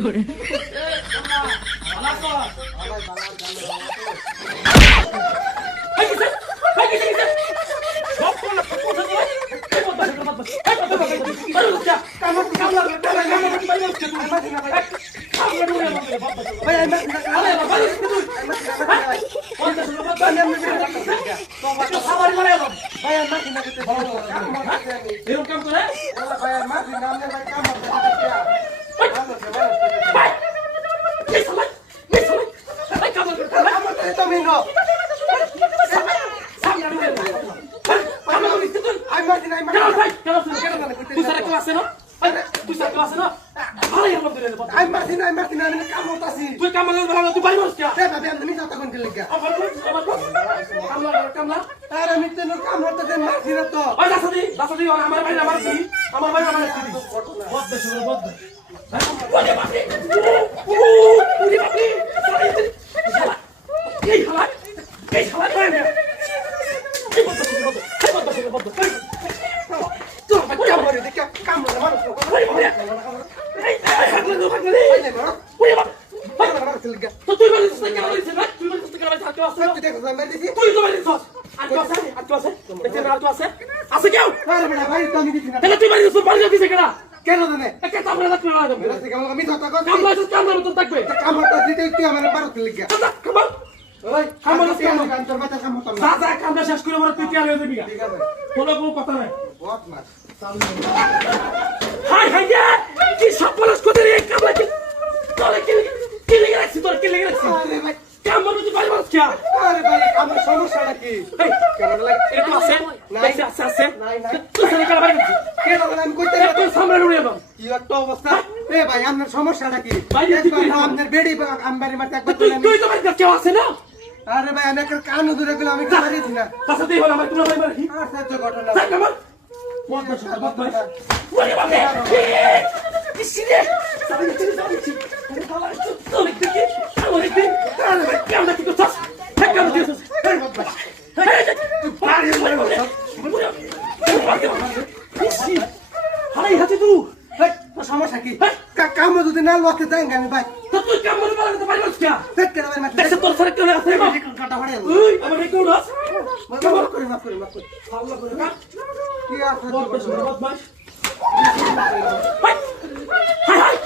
করে সমস্যাটা কি আপনার বেড়ি আমবাড়ি মাঠে একবার কেউ আছে না আরে ভাই আমি একটা কান দূরে গেলে আমি কারিছি না তাছাতেই হলো আমার তোমার ভাই মারি আশ্চর্য ঘটনা সমস্যা কি কাম যদি না লক্ষ্যে যাই আমি ভাই তুই কাম মনে পারলে তো পারিস কি দেখে তোর সাথে কেউ আছে কাটা পড়ে ওই আমার রেকর্ড আছে মাফ করে আল্লাহ করে না কি আছে বদমাশ হাই হাই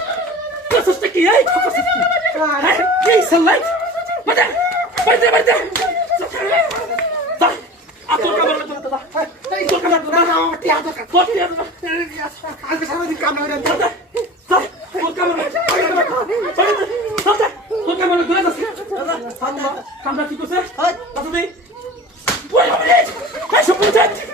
কসটা কি এই কসটা কি এই সালাই বাজে বাজে বাজে আপনি কামড় না দাদা এই তো কামড় না না টিয়া তো কত টিয়া তো আজকে সারা দিন কামড় না দাদা তোর কামড় না দাদা তোর কামড় না দাদা কামড় কি করছে দাদা তুই ওই ওই এই সব বুঝাচ্ছি